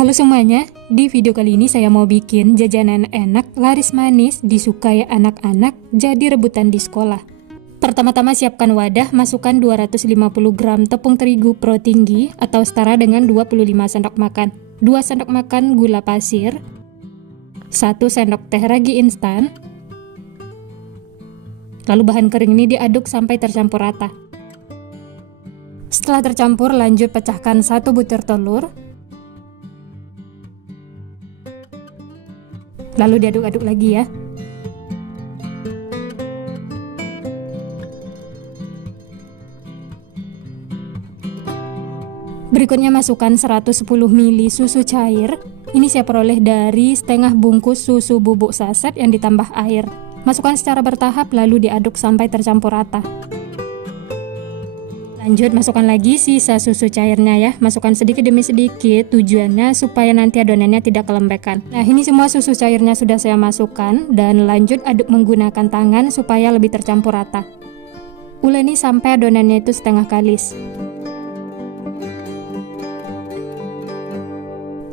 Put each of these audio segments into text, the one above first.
Halo semuanya, di video kali ini saya mau bikin jajanan enak, laris manis, disukai anak-anak, jadi rebutan di sekolah. Pertama-tama siapkan wadah, masukkan 250 gram tepung terigu pro tinggi atau setara dengan 25 sendok makan, 2 sendok makan gula pasir, 1 sendok teh ragi instan, lalu bahan kering ini diaduk sampai tercampur rata. Setelah tercampur, lanjut pecahkan 1 butir telur, lalu diaduk-aduk lagi ya. Berikutnya masukkan 110 ml susu cair. Ini saya peroleh dari setengah bungkus susu bubuk saset yang ditambah air. Masukkan secara bertahap lalu diaduk sampai tercampur rata. Lanjut masukkan lagi sisa susu cairnya ya. Masukkan sedikit demi sedikit, tujuannya supaya nanti adonannya tidak kelembekan. Nah, ini semua susu cairnya sudah saya masukkan dan lanjut aduk menggunakan tangan supaya lebih tercampur rata. Uleni sampai adonannya itu setengah kalis.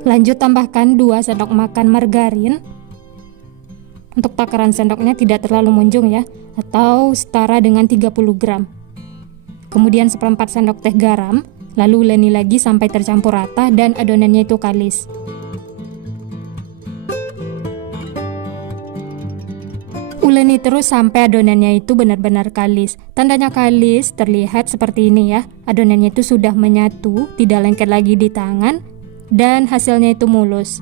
Lanjut tambahkan 2 sendok makan margarin. Untuk takaran sendoknya tidak terlalu munjung ya, atau setara dengan 30 gram. Kemudian seperempat sendok teh garam, lalu uleni lagi sampai tercampur rata dan adonannya itu kalis. Uleni terus sampai adonannya itu benar-benar kalis. Tandanya kalis terlihat seperti ini ya. Adonannya itu sudah menyatu, tidak lengket lagi di tangan, dan hasilnya itu mulus.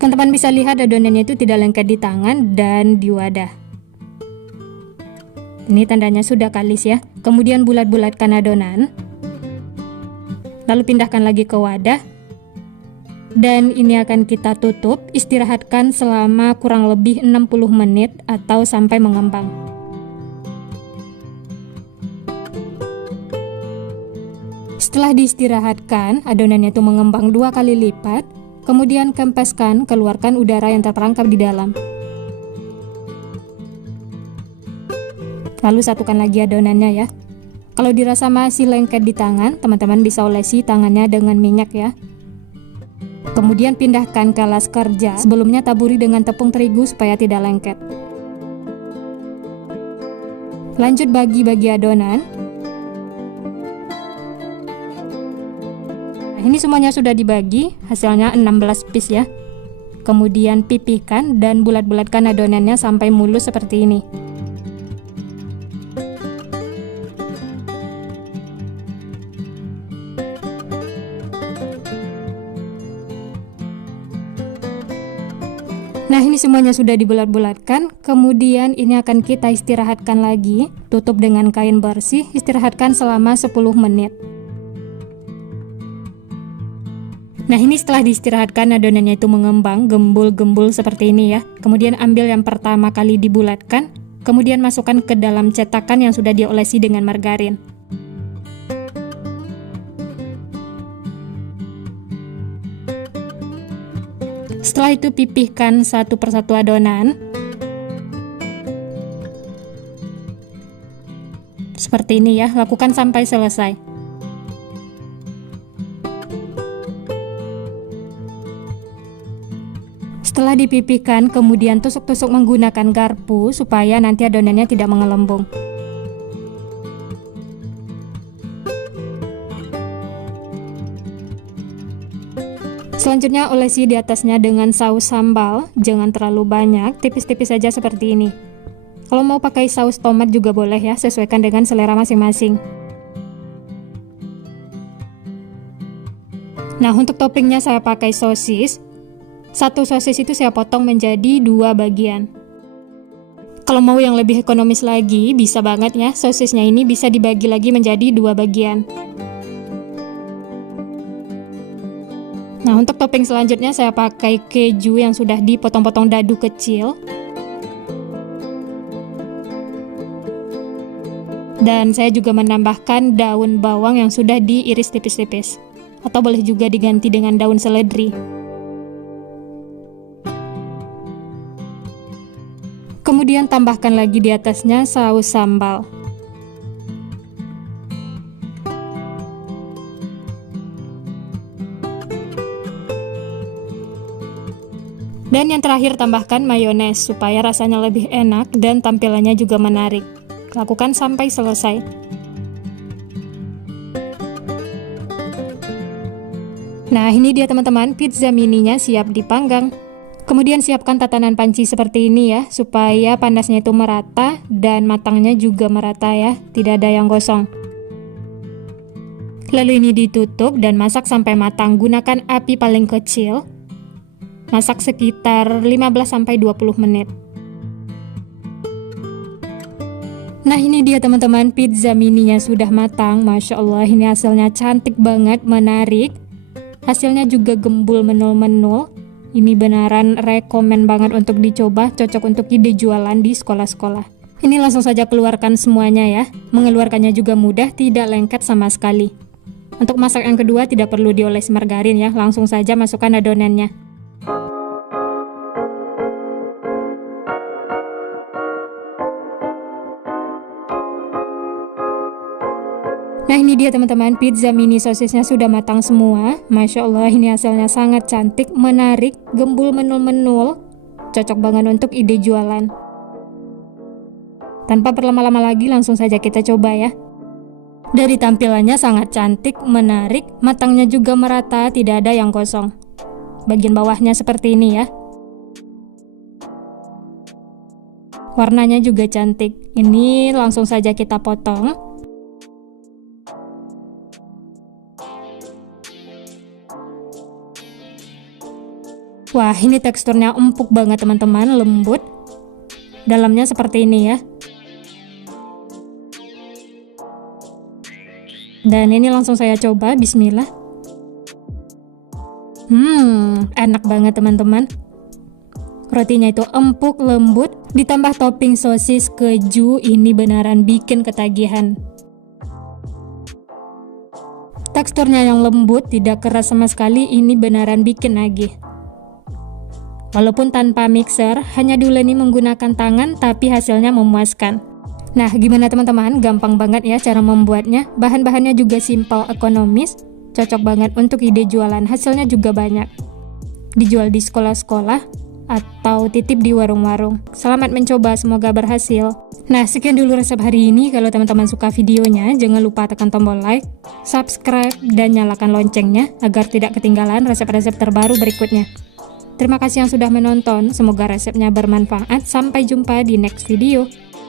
Teman-teman bisa lihat adonannya itu tidak lengket di tangan dan di wadah. Ini tandanya sudah kalis ya. Kemudian bulat-bulatkan adonan, lalu pindahkan lagi ke wadah, dan ini akan kita tutup, istirahatkan selama kurang lebih 60 menit atau sampai mengembang. Setelah diistirahatkan, adonannya itu mengembang 2 kali lipat, kemudian kempeskan, keluarkan udara yang terperangkap di dalam. Lalu satukan lagi adonannya ya. Kalau dirasa masih lengket di tangan, teman-teman bisa olesi tangannya dengan minyak ya. Kemudian pindahkan ke alas kerja. Sebelumnya taburi dengan tepung terigu supaya tidak lengket. Lanjut bagi-bagi adonan. Nah, ini semuanya sudah dibagi, hasilnya 16 piece ya. Kemudian pipihkan dan bulat-bulatkan adonannya sampai mulus seperti ini. Nah, ini semuanya sudah dibulat-bulatkan. Kemudian ini akan kita istirahatkan lagi. Tutup dengan kain bersih, istirahatkan selama 10 menit. Nah, ini setelah diistirahatkan adonannya itu mengembang, gembul-gembul seperti ini ya. Kemudian ambil yang pertama kali dibulatkan, kemudian masukkan ke dalam cetakan yang sudah diolesi dengan margarin. Setelah itu pipihkan satu persatu adonan. Seperti ini ya, lakukan sampai selesai. Setelah dipipihkan, kemudian tusuk-tusuk menggunakan garpu supaya nanti adonannya tidak mengelembung. Selanjutnya olesi di atasnya dengan saus sambal, jangan terlalu banyak, tipis-tipis saja seperti ini. Kalau mau pakai saus tomat juga boleh ya, sesuaikan dengan selera masing-masing. Nah, untuk toppingnya saya pakai sosis. 1 sosis itu saya potong menjadi 2 bagian. Kalau mau yang lebih ekonomis lagi, bisa banget ya, sosisnya ini bisa dibagi lagi menjadi 2 bagian. Nah, untuk topping selanjutnya saya pakai keju yang sudah dipotong-potong dadu kecil. Dan saya juga menambahkan daun bawang yang sudah diiris tipis-tipis. Atau boleh juga diganti dengan daun seledri. Kemudian tambahkan lagi di atasnya saus sambal. Dan yang terakhir, tambahkan mayones supaya rasanya lebih enak dan tampilannya juga menarik. Lakukan sampai selesai. Nah, ini dia teman-teman, pizza mininya siap dipanggang. Kemudian siapkan tatanan panci seperti ini ya, supaya panasnya itu merata dan matangnya juga merata ya, tidak ada yang gosong. Lalu ini ditutup dan masak sampai matang, gunakan api paling kecil. Masak sekitar 15-20 menit. Nah, ini dia teman-teman, pizza mininya sudah matang. Masya Allah, ini hasilnya cantik banget, menarik. Hasilnya juga gembul menul-menul. Ini beneran rekomen banget untuk dicoba, cocok untuk ide jualan di sekolah-sekolah. Ini langsung saja keluarkan semuanya ya. Mengeluarkannya juga mudah, tidak lengket sama sekali. Untuk masak yang kedua tidak perlu dioles margarin ya, langsung saja masukkan adonannya. Nah, ini dia teman-teman, pizza mini sosisnya sudah matang semua. Masya Allah, ini hasilnya sangat cantik, menarik, gembul menul-menul. Cocok banget untuk ide jualan. Tanpa berlama-lama lagi, langsung saja kita coba ya. Dari tampilannya sangat cantik, menarik, matangnya juga merata, tidak ada yang kosong. Bagian bawahnya seperti ini ya. Warnanya juga cantik. Ini langsung saja kita potong. Wah, ini teksturnya empuk banget teman-teman, lembut. Dalamnya seperti ini ya. Dan ini langsung saya coba, bismillah. Enak banget teman-teman. Rotinya itu empuk, lembut, ditambah topping sosis keju, ini beneran bikin ketagihan. Teksturnya yang lembut, tidak keras sama sekali, ini beneran bikin nagih. Walaupun tanpa mixer, hanya diuleni menggunakan tangan, tapi hasilnya memuaskan. Nah, gimana teman-teman? Gampang banget ya cara membuatnya. Bahan-bahannya juga simple, ekonomis, cocok banget untuk ide jualan. Hasilnya juga banyak. Dijual di sekolah-sekolah atau titip di warung-warung. Selamat mencoba, semoga berhasil. Nah, sekian dulu resep hari ini. Kalau teman-teman suka videonya, jangan lupa tekan tombol like, subscribe, dan nyalakan loncengnya agar tidak ketinggalan resep-resep terbaru berikutnya. Terima kasih yang sudah menonton, semoga resepnya bermanfaat. Sampai jumpa di next video.